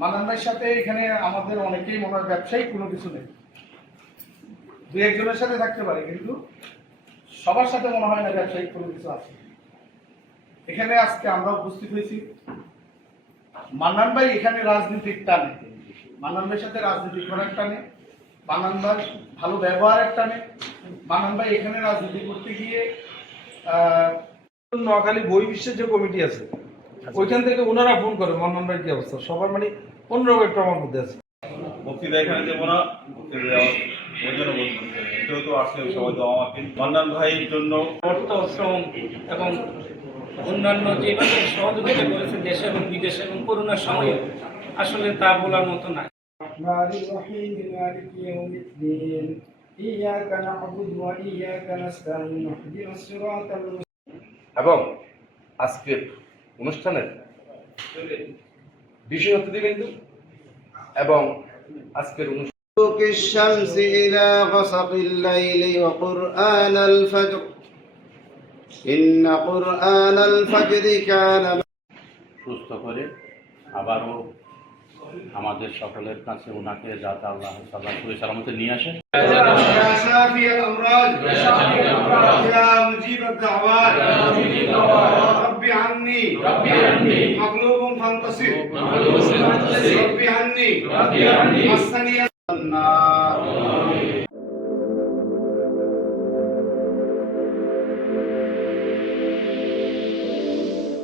মান্নান ভাইয়ের সাথে এখানে আমাদের অনেকেই মনে হয় ব্যবসায়িক কোনো কিছু নেই, দু একজনের সাথে থাকতে পারে, কিন্তু সবার সাথে মনে হয় না ব্যবসায়িক কোনো কিছু আছে। এখানে আজকে আমরা উপস্থিত হয়েছি মান্নান ভাই এখানে রাজনীতির টানে, মান্নান ভাইয়ের সাথে রাজনীতি করার টানে, মান্নান ভাই ভালো ব্যবহারের টানে, মান্নান ভাই এখানে রাজনীতি করতে গিয়ে নোয়াখালী বই বিশ্বের যে কমিটি আছে ওইখান থেকে ওনারা ফোন করে মান্নান ভাইয়ের কি অবস্থা, সবার মানে অন্যরকম একটা আমার মধ্যে আছে। বক্তৃতা এখানে দেবো না, বক্তৃতা দেওয়ার ওই জন্য যেহেতু আসলে সবাই তো আমাকে মান্নান ভাইয়ের জন্য অর্থ শ্রম এবং অন্যান্য যেভাবে সহযোগিতা করেছে দেশে এবং বিদেশে এবং করোনার সময় আসলে তা বলার মতো না। এবং আজকের অনুষ্ঠানের বিষয় অতিথি কিন্তু এবং আজকের অনুষ্ঠান الشمس إلى غسق الليل وقرآن الفجر إن قرآن الفجر كان সুস্থ করে আবারও আমাদের সকলের কাছে ওনাকে যাতে আল্লাহ তাআলা সুরে সালামতে নিয়ে আসেন। يا شافي الأمراض يا مجيب الدعوات ربي عني مغلوب فانتصر ربي عني مسني